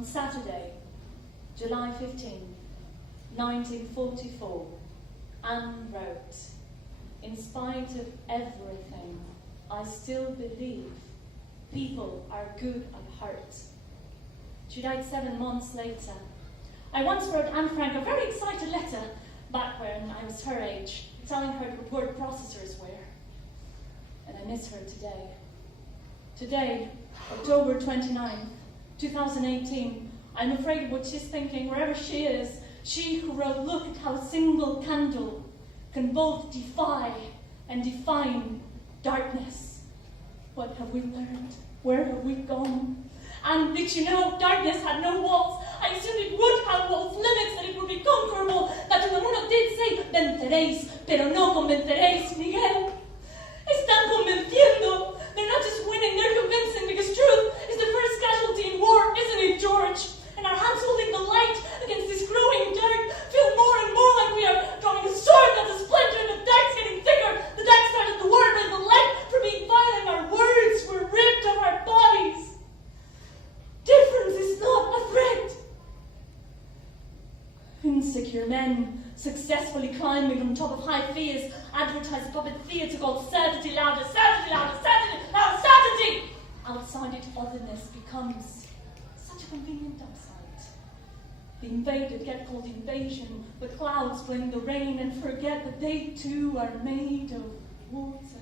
On Saturday, July 15, 1944, Anne wrote, "In spite of everything, I still believe people are good at heart." She died 7 months later. I once wrote Anne Frank a very excited letter back when I was her age, telling her what word processors were. And I miss her today. Today, October 29th, 2018, I'm afraid of what she's thinking wherever she is. She who wrote, "Look at how a single candle can both defy and define darkness." What have we learned? Where have we gone? And did you know darkness had no walls? I assumed it would have walls, limits, that it would be conquerable. That Unamuno did say, "Venceréis, pero no convenceréis, Miguel." Están convenciendo. They're not just winning, they're convincing, because truth is the first casualty in war, isn't it, George? And our hands holding the light against this growing dark feel more and more like we are drawing a sword that's a splinter, and the dark's getting thicker. The dark started the war, but the light for being violent. Our words were ripped of our bodies. Difference is not a threat. Insecure men successfully climbing on top of high fears advertise a puppet theatre called Certainty Louder, Certainty Louder, Certainty Louder, Certainty! Outside it, otherness becomes such a convenient upside. The invaded get called invasion, the clouds blame the rain and forget that they too are made of water.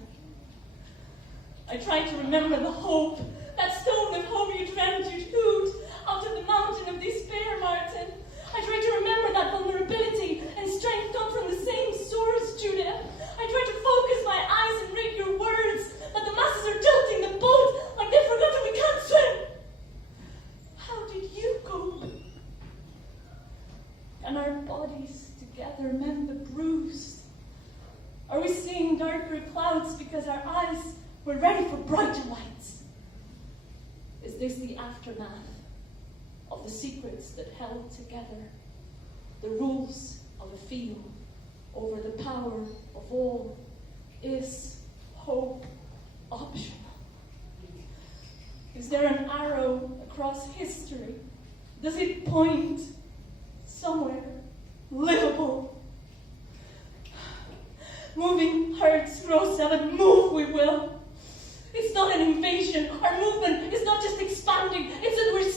I try to remember the hope, that stone of hope you dreamt you'd hoot out of the mountain of despair, Martin. I try to remember that vulnerability and strength come from the same source, Judith. I try to focus my eyes and read your words, but the masses are tilting the boat like they've forgotten we can't swim. How did you cope? And our bodies together mend the bruise? Are we seeing darker clouds because our eyes were ready for brighter lights? Is this the aftermath of the secrets that held together the rules of a field over the power of all? Is hope optional? Is there an arrow across history? Does it point somewhere livable? Moving hurts, Rosa, but move we will. It's not an invasion. Our movement is not just expanding, it's that we're